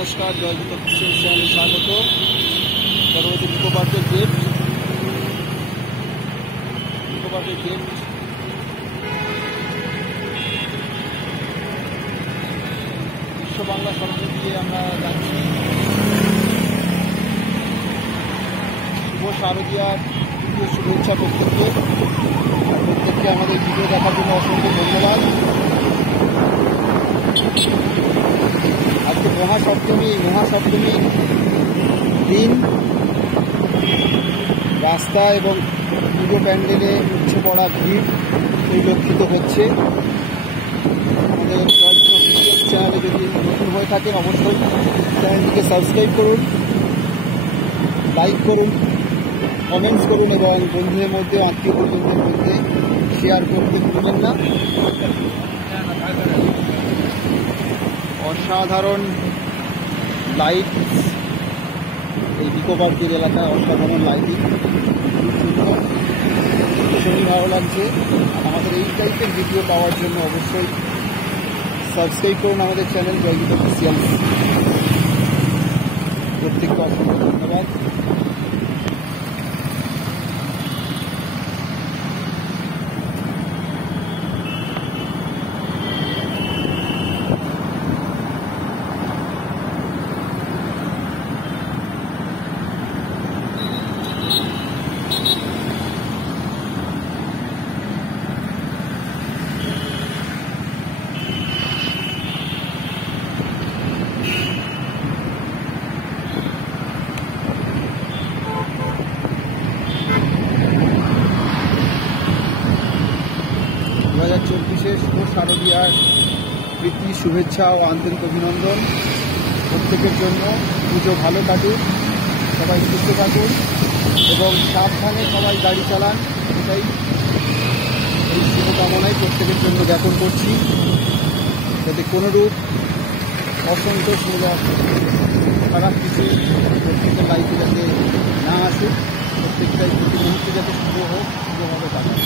নমস্কার, জয়যুক্ত চ্যানেলে স্বাগত। পরবর্তী ইকো পার্কের গেট বিশ্ব বাংলা সড়কে দিয়ে আমরা যাচ্ছি। শুভ শারদীয়ার দ্বিতীয় শুভেচ্ছা প্রত্যেককে আমাদের ভিডিও দেখার জন্য অসংখ্য ধন্যবাদ। আজকে মহাসপ্তমী দিন রাস্তা এবং পুজো প্যান্ডেলে উঠছে পড়া ভিড় পরিলক্ষিত হচ্ছে। আমাদের চ্যানেলে যদি নতুন হয়ে থাকেন অবশ্যই চ্যানেলটিকে সাবস্ক্রাইব করুন, লাইক করুন, কমেন্টস করুন এবং বন্ধুদের মধ্যে আত্মীয় পরিজনদের মধ্যে শেয়ার করতে ভুলবেন না। অসাধারণ লাইট এই ইকো পার্কের এলাকায়, অসাধারণ লাইটিং, ভীষণই ভালো লাগছে। আমাদের এই টাইপের ভিডিও পাওয়ার জন্য অবশ্যই সাবস্ক্রাইব করুন আমাদের চ্যানেল জয়গীত অফিসিয়াল। প্রত্যেককে অসংখ্য ধন্যবাদ। শুভ শারদীয়ার প্রীতি, শুভেচ্ছা ও আন্তরিক অভিনন্দন। প্রত্যেকের জন্য পুজো ভালো কাটুক, সবাই সুস্থ থাকুন এবং সাবধানে সবাই গাড়ি চালান, এটাই এই শুভকামনায় প্রত্যেকের জন্য জ্ঞাপন করছি। যাতে কোনোরূপ অসন্তোষ খারাপ কিছু প্রত্যেকের লাইফে যাতে না আসুক, প্রত্যেকটাই প্রতি মুহূর্তে যাতে শুভ হোক, শুভভাবে কাটান।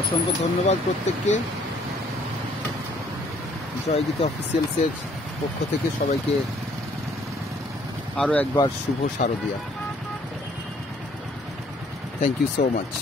অসংখ্য ধন্যবাদ প্রত্যেককে। জয়গীত অফিসিয়ালসের পক্ষ থেকে সবাইকে আরও একবার শুভ শারদীয়া। Thank you so much.